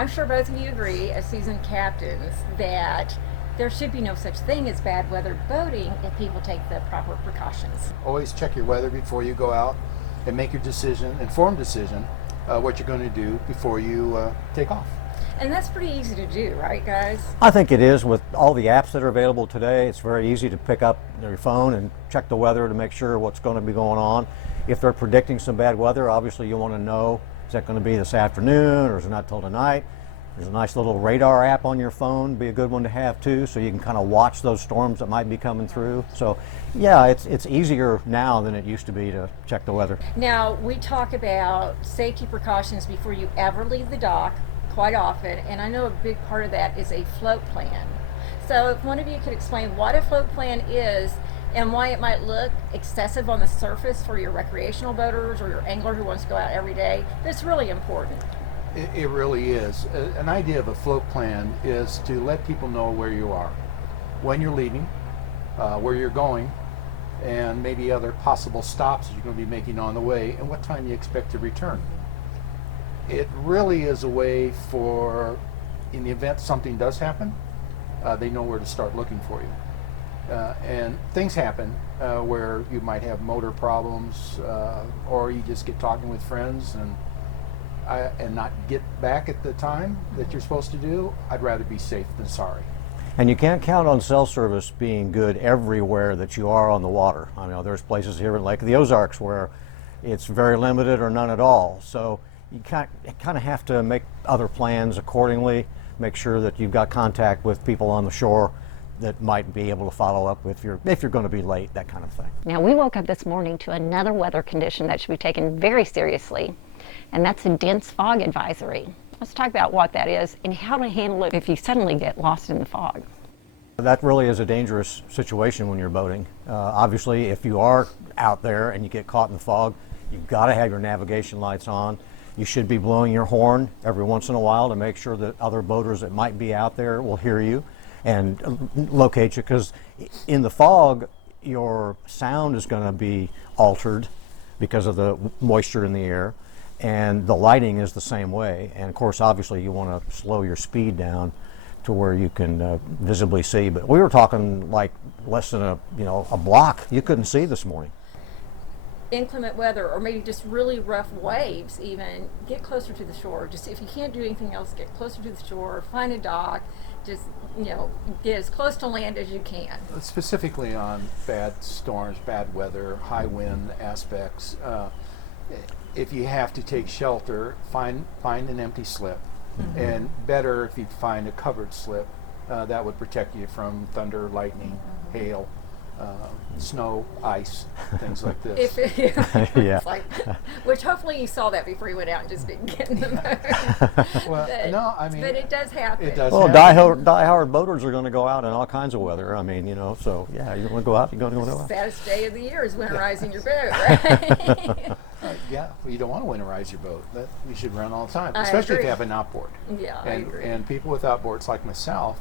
I'm sure both of you agree, as seasoned captains, that there should be no such thing as bad weather boating if people take the proper precautions. Always check your weather before you go out and make your informed decision, what you're going to do before you take off. And that's pretty easy to do, right, guys? I think it is. With all the apps that are available today, it's very easy to pick up your phone and check the weather to make sure what's going to be going on. If they're predicting some bad weather, obviously you want to know, is that going to be this afternoon or is it not till tonight? There's a nice little radar app on your phone, be a good one to have too, so you can kind of watch those storms that might be coming through. So yeah, it's easier now than it used to be to check the weather. Now, we talk about safety precautions before you ever leave the dock quite often, and I know a big part of that is a float plan. So if one of you could explain what a float plan is and why it might look excessive on the surface for your recreational boaters or your angler who wants to go out every day, that's really important. It really is. An idea of a float plan is to let people know where you are, when you're leaving, where you're going, and maybe other possible stops that you're going to be making on the way, and what time you expect to return. It really is a way for, in the event something does happen, they know where to start looking for you. And things happen where you might have motor problems, or you just get talking with friends and not get back at the time that you're supposed to do. I'd rather be safe than sorry. And you can't count on cell service being good everywhere that you are on the water. I know there's places here in Lake of the Ozarks where it's very limited or none at all. So you kind of have to make other plans accordingly, make sure that you've got contact with people on the shore that might be able to follow up if you're going to be late, that kind of thing. Now, we woke up this morning to another weather condition that should be taken very seriously, and that's a dense fog advisory. Let's talk about what that is and how to handle it if you suddenly get lost in the fog. That really is a dangerous situation when you're boating. Obviously, if you are out there and you get caught in the fog, you've got to have your navigation lights on. You should be blowing your horn every once in a while to make sure that other boaters that might be out there will hear you and locate you, because in the fog, your sound is going to be altered because of the moisture in the air, and the lighting is the same way. And of course, obviously, you want to slow your speed down to where you can visibly see. But we were talking like less than a block you couldn't see this morning. Inclement weather, or maybe just really rough waves even, get closer to the shore. Just if you can't do anything else, get closer to the shore, find a dock, just get as close to land as you can. Specifically on bad storms, bad weather, high wind aspects, if you have to take shelter, find an empty slip. Mm-hmm. And better if you find a covered slip, that would protect you from thunder, lightning, mm-hmm. hail, snow, ice, things like this. Yeah. Which hopefully you saw that before you went out and just didn't get in the boat. Well, no, I mean, but it does happen. It does. Well, happen. die-hard boaters are going to go out in all kinds of weather. I mean, so yeah, you want to go out, you're going to go out. Saddest day of the year is winterizing your boat, right? Yeah, well, you don't want to winterize your boat. You should run all the time, especially if you have an outboard. Yeah, I agree. And people with outboards like myself,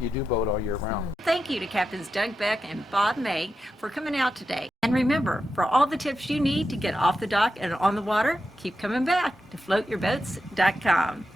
you do boat all year round. Thank you to Captains Doug Beck and Bob May for coming out today. And remember, for all the tips you need to get off the dock and on the water, keep coming back to floatyourboats.com.